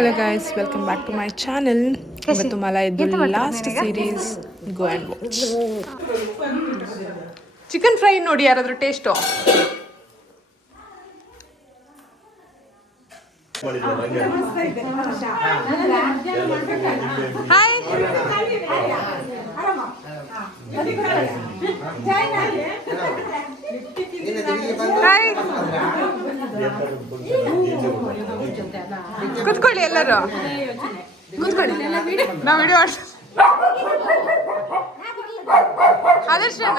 Hello guys, welcome back to my channel. ಇವತ್ತು malai last series go and watch. Chicken fry ನೋಡಿ ಯಾರಾದ್ರೂ taste. Hi hi ಕುತ್ಕೊಳ್ಳಿ ಎಲ್ಲರೂ ಕುತ್ಕೊಳ್ಳಿ. ನಾವು ವಿಡಿಯೋ ಆದರ್ಶನ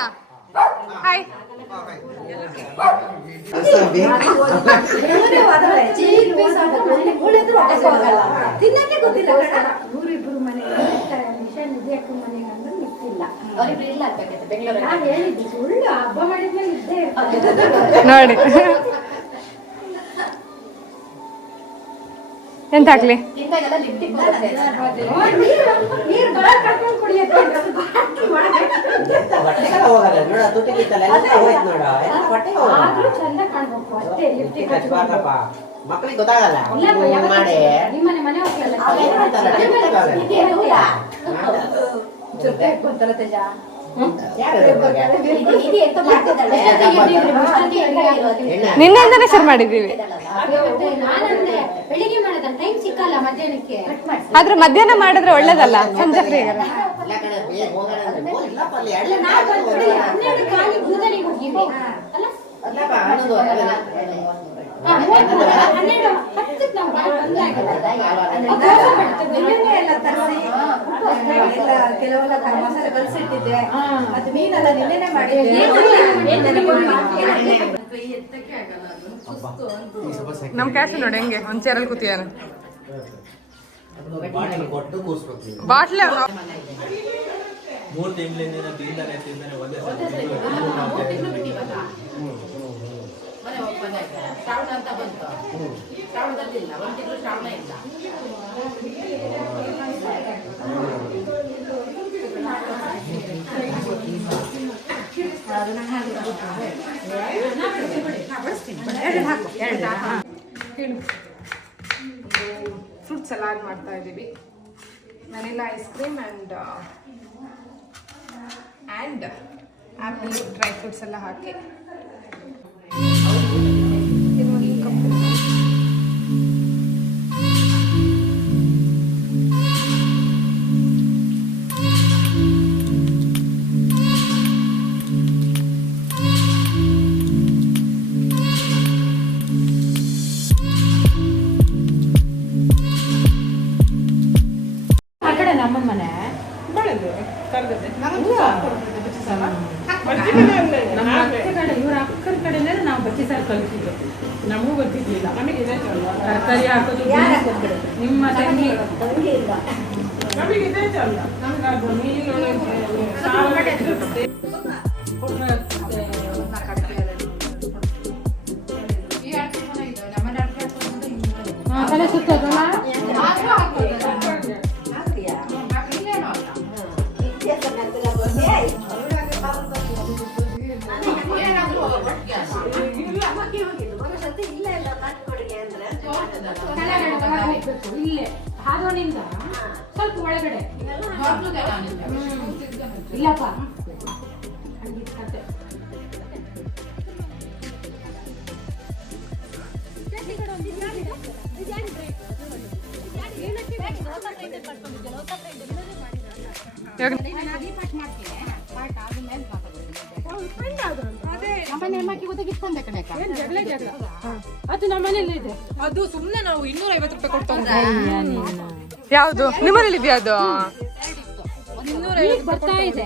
ಹಾಯ್ ನೋಡಿ ಎಂತ ಹಾಕ್ಲಿ ಮಕ್ಕಳಿಗೆ ಗೊತ್ತಾಗಲ್ಲ ನಿನ್ನೆಂದಾನೆ ಶುರು ಮಾಡಿದ್ದೀವಿ. ಆದ್ರೆ ಮಧ್ಯಾಹ್ನ ಮಾಡಿದ್ರೆ ಒಳ್ಳೇದಲ್ಲ, ಸಂಜೆ ಫ್ರೀ ಕೆಲವೆಲ್ಲ ಮಸಾಲೆ ಕಲಸಿಟ್ಟಿದ್ದೆ, ಅದು ಮೀನೆಲ್ಲ ನಿನ್ನೆನೆ ಮಾಡಿದ್ದೆ. ನಮ್ ಕ್ಯಾಸ್ ನೋಡಿ ಹೆಂಗೆ ಒಂದ್ ಚೇರಲ್ಲಿ ಕೂತಿಯಾನ ಬಾಟ್ಲೆ 3 ತಿಂಗಳಿಂದ ತಿಂದಾನೆ ಒಂದೇ ಶ್ರಾವಣ ಅಂತ ಬಂತು, ಶ್ರಾವಣದಲ್ಲಿಲ್ಲ, ಒಂದು ತಿಂಗಳು ಶ್ರಾವಣ ಇಲ್ಲ. ಫ್ರೂಟ್ ಸಲಾಡ್ ಮಾಡ್ತಾ ಇದ್ದೀವಿ. Vanilla ice cream and apple dry fruits ಎಲ್ಲ ಹಾಕಿ ಇವ್ರ ಅಕ್ಕನ ಕಡೆನೇ ನಾವು ಬಜ್ಜಿ ಸಾರು ಕಲಿತಿದ್ದು, ನಮಗೂ ಗೊತ್ತಿರ್ಲಿಲ್ಲ. ತರಕಾರಿ ಹಾಕೋದು ನಿಮ್ಮ ತಂಗಿ ನಮಗೆ ಇದೇ ಚಲ್ಲ. ನಮ್ಗೆ ಅದು ಮೀನು ತಲೆ ಸುತ್ತದಲ್ಲ ಇಲ್ಲೇ ಹಾರೋನಿಂದ ಸ್ವಲ್ಪ ಒಳಗಡೆ ಇಲ್ಲಪ್ಪ ಅದು ನಮ್ಮನೇಲಿ ಇದೆ. ಅದು ಸುಮ್ಮನೆ ನಾವು 250 ರೂಪಾಯಿ ಕೊಡ್ತಾ. ಯಾವುದು ನಿಮ್ಮನೇಲಿ ಇದೆಯಾ? ಅದು 250 ಬರ್ತಾ ಇದೆ.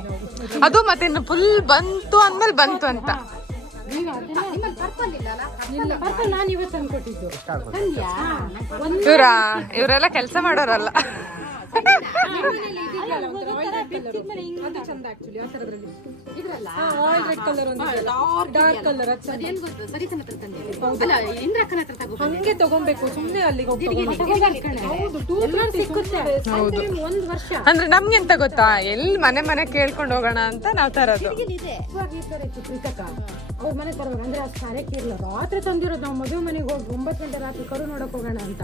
ಅದು ಮತ್ತೆ ಫುಲ್ ಬಂತು ಅಂದ್ಮೇಲೆ ಬಂತು ಅಂತ. ನಾನು ಇವತ್ತು ಅನ್ಕೊಟ್ಟಿದ್ದು ಇವರೆಲ್ಲ ಕೆಲಸ ಮಾಡೋರಲ್ಲ. ಚಂದ ಆಕ್ಚುಲಿ ಆ ತರದ್ರಲ್ಲಿ ಇದ್ರಲ್ಲ ರೆಡ್ ಕಲರ್ ಡಾರ್ಕ್ ಕಲರ್ ಹಂಗೆ ತಗೊಬೇಕು. ಸುಮ್ನೆ ಅಲ್ಲಿಗೆ ಒಂದ್ ವರ್ಷ ಅಂದ್ರೆ ನಮ್ಗೆ ಎಂತ ಗೊತ್ತಾ, ಎಲ್ಲಿ ಮನೆ ಕೇಳ್ಕೊಂಡು ಹೋಗೋಣ ಅಂತ ನಾವ್ ತರೋದು. ಅವ್ರ ಮನೆ ತರೋರು ಅಂದ್ರೆ ಅಷ್ಟು ಕಾರ್ಯಕ್ಕೆ ಇರಲ್ಲ. ರಾತ್ರಿ ತಂದಿರೋದು. ನಾವು ಮದುವೆ ಮನೆಗೆ ಹೋಗಿ 9 ಗಂಟೆ ರಾತ್ರಿ ಕರು ನೋಡಕ್ ಹೋಗೋಣ ಅಂತ.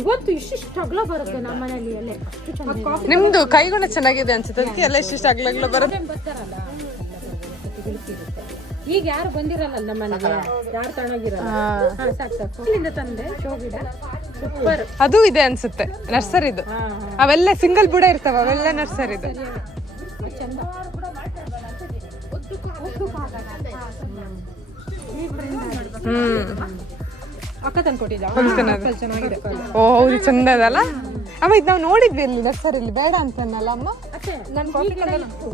ಇವತ್ತು ಇಷ್ಟಿಷ್ಟು ಅಗಲ ಬರುತ್ತೆ ನಮ್ಮ ಮನೇಲಿ. ಎಲೆ ಅಷ್ಟು ಚೆನ್ನಾಗಿ. ನಿಮ್ದು ಕೈಗುಣ ಚೆನ್ನಾಗಿದೆ ಅನ್ಸುತ್ತೆ, ಅದಕ್ಕೆ ಎಲ್ಲ ಇಷ್ಟಿಷ್ಟು ಅಗ್ಲಗ್ಲ ಬರುತ್ತೆ. ಬರ್ತಾರಲ್ಲ ಈಗ ಯಾರು ಬಂದಿರಲ್ಲ ನಮ್ಮ ಮನೆಗೆ, ಯಾರು ತಗೊಂಡೋಗಿರಲ್ಲ. ಸಾಕು ಇಲ್ಲಿಂದ ತಂದೆ ಶೋ ಗಿಡ ಸೂಪರ್. ಅದು ಇದೆ ಅನ್ಸುತ್ತೆ ನರ್ಸರಿದು. ಅವೆಲ್ಲ ಸಿಂಗಲ್ ಬುಡ ಇರ್ತಾವ, ಅವೆಲ್ಲ ನರ್ಸರಿದು. ಚಂದ. ಅಕ್ಕ ತಂದ್ಕೊಟ್ಟಿದ್ದ ಚೆನ್ನಾಗಿದೆ. ಓ ಹೌದು, ಚಂದ ಅದಲ್ಲ ಅಮ್ಮ. ಇದು ನಾವು ನೋಡಿದ್ವಿ ಇಲ್ಲಿ ನರ್ಸರಿಲಿ, ಬೇಡ ಅಂತನಲ್ಲ ಅಮ್ಮ.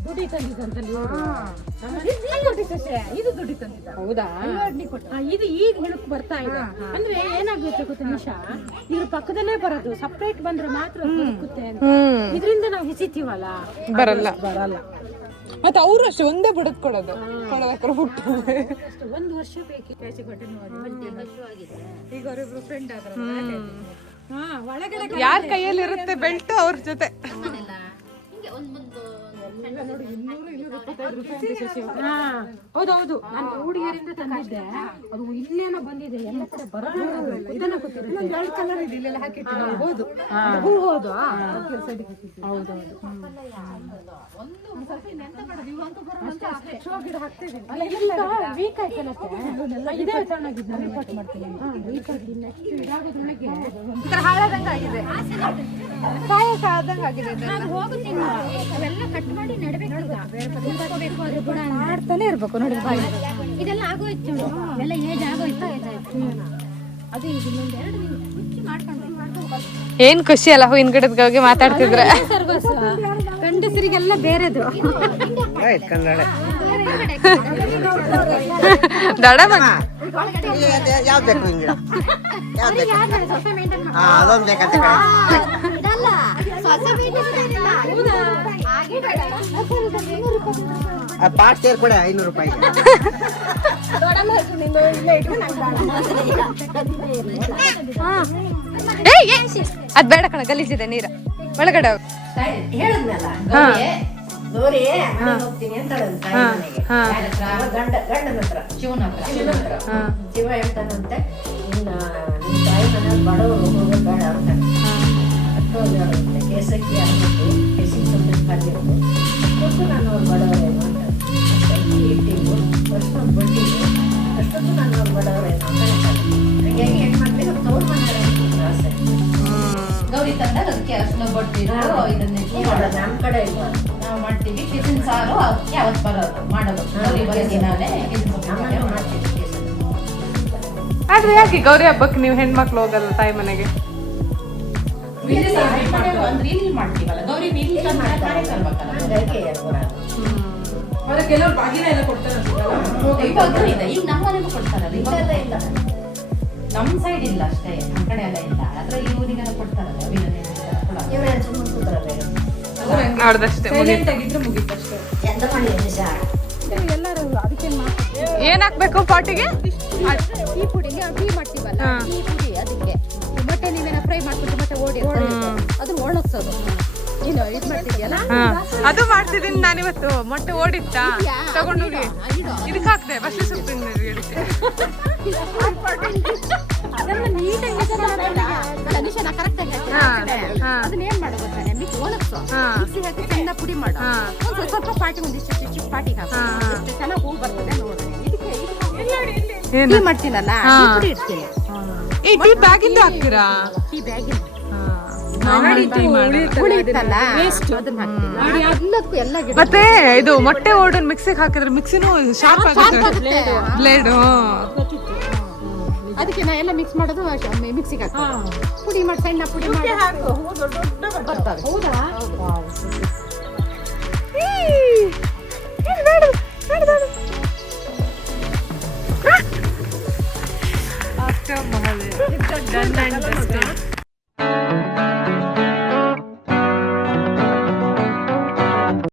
ದುಡ್ಡಿ ತಂದಿದ್ದಂತಲ್ಲಿ ಇದು ದುಡ್ಡಿ ತಂದಿದ್ದ. ಹೌದಾ? ಇದು ಈಗ ಹೇಳಕ್ ಬರ್ತಾ ಇದೆ. ಅಂದ್ರೆ ಏನಾಗುತ್ತೆ ಗೊತ್ತಾ ನಿಶಾ, ಇದ್ರ ಪಕ್ಕದಲ್ಲೇ ಬರೋದು. ಸಪ್ರೇಟ್ ಬಂದ್ರೆ ಮಾತ್ರ ಬದುಕುತ್ತೆ ಅಂತ. ಇದರಿಂದ ನಾವು ಹಿಸಿತೀವಲ್ಲ, ಬರಲ್ಲ. ಬರಲ್ಲ. ಮತ್ತೆ ಅವರು ಅಷ್ಟೇ ಒಂದೇ ಬುಡದ್ ಕೊಡೋದು. ಹುಟ್ಟು 1 ವರ್ಷ ಬೇಕು. ಈಗ ಅವರಿಬ್ರು ಫ್ರೆಂಡ್ ಆದ್ರ ಒಳಗಡೆ ಯಾರ ಕೈಯಲ್ಲಿ ಇರುತ್ತೆ ಬೆಲ್ಟ್ ಅವ್ರ ಜೊತೆ. ಹೌದೌದು, ನಾನು ಕೂಡಿಗೆರಿಂದ ತಂದಿದ್ದೆ. ಅದು ಇಲ್ಲೇನೋ ಬಂದಿದೆ, ಎಲ್ಲ ಕಡೆ ಬರೋದು. ಇದನ್ನ ಹೌದು ಹೌದು ವೀಕ್ ಅವೆಲ್ಲ ಕಟ್ ಮಾಡಿ ಮಾಡ್ತಾನೆ ಇರ್ಬೇಕು ನೋಡಿ. ಇದೆಲ್ಲ ಆಗೋಯ್ತು ನೋಡು, ಎಲ್ಲ ಏಜ್ ಆಗೋಯ್ತು. ಅದು ಈಗ ಇನ್ನೊಂದು 2 ದಿನ ಮುಚ್ಚಿ ಮಾಡ್ಕೊಂಡು ಏನ್ ಖುಷಿ ಅಲ್ಲ ಹೂವಿನ ಗಿಡದ ಬಗ್ಗೆ ಮಾತಾಡ್ತಿದ್ರೆ. ಗಂಡಸರಿಗೆಲ್ಲ ಬೇರೆದು ದಡ ಮಗ ಯಾವ್ದು ಬೇಕು ಹಿಂಗಿಡ ಅದೊಂದು ಬೇಕಂತ ಇದಲ್ಲ ಪಾಟ್ ಸೇರ್ ಕೊಡ 500 ರೂಪಾಯಿ. ಅದ್ ಬೇಡ ಕಣ, ಗಲೀಜಿದೆ ನೀರ ಒಳಗಡೆ. ಹೇಳಿದ್ನಲ್ಲ ಗೌರಿ ಮನೆಗೆ ಹೋಗ್ತೀನಿ ಅಂತ ಗಂಡನ ಹತ್ರ ಶಿವನ ಹತ್ರ ಶಿವ ಹೇಳ್ತಾನಂತೆ, ನಿನ್ನ ತಾಯಿ ಮನೆ ಬಡವರು ಹೋಗೋದು ಬೇಡ ಅಂತ. ಅಷ್ಟೊಂದು ಕೇಸಕ್ಕಿ ಆಗ್ಬಿಟ್ಟು ಕೇಸಿಗೆ ಸಂಬಂಧ ಕರೆದಿರೋದು ಅಷ್ಟೊತ್ತು ನಾನು ಅವ್ರು ಬಡವರೇನು ಅಂತ ಇಟ್ಟಿದ್ದು ಅಷ್ಟೊಂದು ಬಡ್ಡಿಗೆ ಅಷ್ಟೊತ್ತು ನಾನು ಅವ್ರು ಬಡವರೇನು ಅಂತ ಹೇಳ್ತಾರೆ. ಹಂಗಾಗಿ ಹೆಣ್ಮಕ್ಳಿಗೆ ತೋರ್ ಮನೆ ಆಸೆ. ಗೌರಿ ತಂದಾಗ ಅದಕ್ಕೆ ಅರ್ಶಿನ ಬಟ್ಟಿರೋ ಇದನ್ನೇ ಮಾಡೋದು. ನಮ್ಮ ಕಡೆ ನಾವು ಮಾಡ್ತೀವಿ ಕಿಸಿನ ಸಾರು, ಅದಕ್ಕೆ ಅವತ್ತು ಬರೋದು ಮಾಡೋದು. ಗೌರಿ ಬರೋದಿನಾಲೆ ಮಾಡ್ತೀವಿ. ಆದ್ರೆ ಯಾಕೆ ಗೌರಿ ಹಬ್ಬಕ್ಕೆ ನೀವು ಹೆಣ್ಮಕ್ಳು ಹೋಗಲ್ಲ ತಾಯಿ ಮನೆಗೆ? ಅಂದ್ರೆ ಇಲ್ಲಿ ಮಾಡ್ತೀವಲ್ಲ ಗೌರಿ, ಇಲ್ಲಿ ಕೆಲವರು ಬಾಗಿನ ಎಲ್ಲ ಕೊಡ್ತಾರೆ. ಇವಾಗ ಇದೆ, ಈಗ ನಮ್ಮ ಮನೆಗೂ ಕೊಡ್ತಾರಲ್ಲ. ಇವಾಗೆಲ್ಲ ಇಲ್ಲ, ನಮ್ಮ ಸೈಡ್ ಇಲ್ಲ ಅಷ್ಟೇ, ನಮ್ಮ ಕಡೆ ಎಲ್ಲ ಇಲ್ಲ. ಆದ್ರೆ ಈ ಊರಿಗೆಲ್ಲ ಕೊಡ್ತಾರಲ್ಲ. ಅವ್ರದಷ್ಟೇ ಎಂತ ಮಾಡಿ ಎಲ್ಲರೂ ಅದಕ್ಕೇನು ಮಾಡ್ತಾರೆ? ಏನ್ ಹಾಕ್ಬೇಕು ಪಾಟಿಗೆ? ಈ ಪುಡಿಗೆ ಟೀ ಮಾಡ್ತೀವಲ್ಲ, ಈ ಪುಡಿ ಅದಕ್ಕೆ ಮೊಟ್ಟೆ ನೀವೇನ ಫ್ರೈ ಮಾಡ್ಕೊಂಡು ಮತ್ತೆ ಓಡಿ ಅದನ್ನ ಒಣಗ್ಸೋದು. ನೀನು ಇದು ಮಾಡ್ತಿದ್ಯಲ್ಲ, ಅದು ಮಾಡ್ತಿದ್ದೀನಿ ನಾನಿವತ್ತು. ಮೊಟ್ಟೆ ಓಡಿತ್ತ ತಗೊಂಡೋಗಿ ಇದಕ್ಕೆ ಹಾಕ್ದೆ, ಬಸ್ಲಿ ಸೊಪ್ಪಿನ ಗಿಡಕ್ಕೆ. ಅದನ್ನ ನೀಟಾಗಿ ಕರೆಕ್ಟ್ ಆಗಿ ಅದನ್ನ ಏನ್ ಮಾಡೋದು ಗೊತ್ತಾನೆ, ಮಿಕ್ಸ್ ಒಣಗ್ಸೋ, ಮಿಕ್ಸಿ ಹಾಕಿ ಸಣ್ಣ ಪುಡಿ ಮಾಡು. ಸ್ವಲ್ಪ ಪಾಟಿ ಒಂದಿಷ್ಟು ಪಾಟಿಗೆ ಹಾಕಿ ಎಷ್ಟು ಚೆನ್ನಾಗಿ ಹೂ ಬರ್ತದೆ ನೋಡ್ರಿ. ಇದಕ್ಕೆ ಟೀ ಮಾಡ್ತೀನಲ್ಲ, ಈ ಪುಡಿ ಇಡ್ತೀನಿ. ಈ ಟೀ ಬ್ಯಾಗಿಂದ ಹಾಕ್ತೀರಾ? ಟೀ ಬ್ಯಾಗಿನ ಮತ್ತೆ ಇದು ಮೊಟ್ಟೆ ಓಡನ್ ಮಿಕ್ಸಿಗೆ ಹಾಕಿದ್ರೆ ಮಿಕ್ಸಿನೂ ಶಾರ್ಪ್ ಆಗುತ್ತೆ, ಬ್ಲೇಡು. ಅದಕ್ಕೆ ನಾ ಎಲ್ಲ ಮಿಕ್ಸ್ ಮಾಡೋದು ಮಿಕ್ಸಿಗೆ ಹಾಕಿ ಪುಡಿ ಮಾಡಿ ಸಣ್ಣ ಪುಡಿ ಮಾಡಿ ಬರ್ತವೆ. ಹೌದಾ? After Mahal, done and dusted.